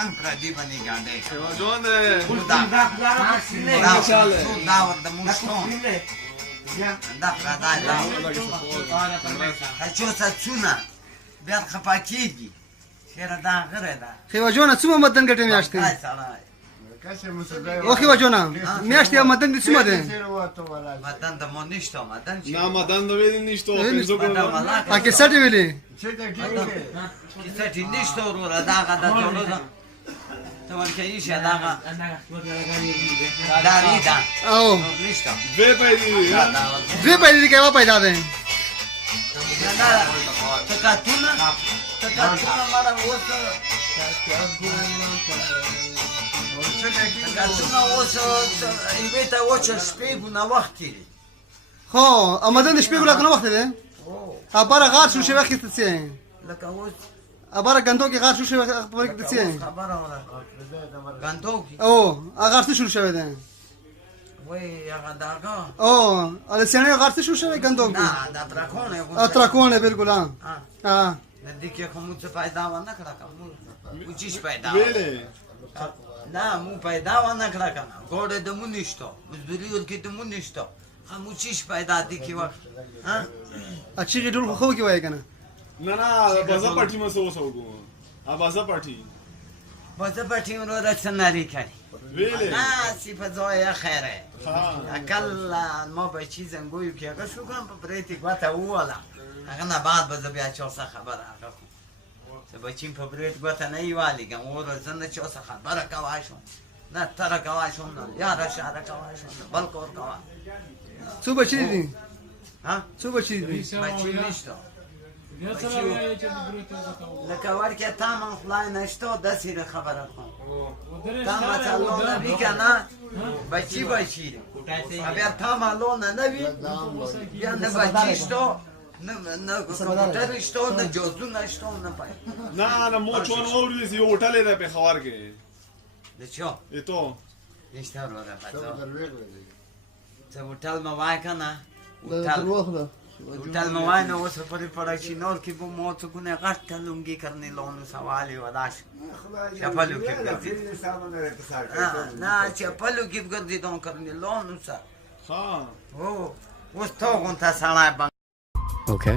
کنگ پردی بانی گانده جون دا ورد موشتون دا پردای دا هچو سچونا بیاد خپاکیگی خیره دا غره دا خیوا جونه څومره مدن ګټه میاشت کای سړای او خیوا جونه میاشت یا مدن دي څومره ده مدن د مو نشته مدن چی Na madan da vedi ništo, penso che مدن ملاک ا کې سټ ویلې کیسه ټی نشته ورور دا غدا جوړو دا ته ورکه یې شه دا دا ریدا او نشته dve paesi. دوی پیدا دي کیوا پیدا ده تکاتونه مړه وسه تکاتونه وسه ایبته وچه شپې بونه وخت کړي خو ا مدن د شپې ګل کنه وخت ده ا بار غار شو شي وخت ته لکه اوس ا بار غندو کې غار شو شي وخت ته خبره وره غندوکي او ا غار څه شو شوی ده وای هغه داګه او ا سینې غار څه شو شوی غندو کې نه دا ترکونه ا ترکونه بالکل ها ندی کې کوم څه پیدا و نه کړه کوم وچیش پیدا Vele. نه مو پیدا و نه کړه کنه ګوډه د مو نشته مزدوري ورکې د مو نشته هم وچیش پیدا دي کې وخت ها ا چې ډول خو کې وای کنه Na na, baza parti mă să o să o A baza parti. بس پټي ورو رڅناري کوي Vele. نه سی په ځای خیره Ha. اکل ما به چی زنګوي کې هغه شو کوم په پریتي غوته واله هغه نه بعد به بیا چا څه خبره هغه څه بچیم په پریت غوته نه یوالي کوم ور زنه چا څه خبره کوي شو نه تر کوي شو نه یا را شاده کوي شو بل کور کوي څو بچی دي ها څو بچی دي بچی نشته لکه ورکه تمام خدای نشته د سیر خبره کوم تمام چالو نه بي کنه بچی بیا تمام لون نه وی بیا نه بچیشتو نه کمپیوټر شته نه جوزو نشته نه پای Na, na močo on ovdje si hotel da pe havarke. د چا I to. نشته ورته پاتو څه هوټل ما وای کنه होटल में वाई ना वो सफर पड़ा चिनौर की वो मौत को ने गट लूंगी करने लोन सवाल वदाश चपलू की करती ना चपलू की करती तो करने लोन सा Ha. वो उस तो कौन था साला Okay.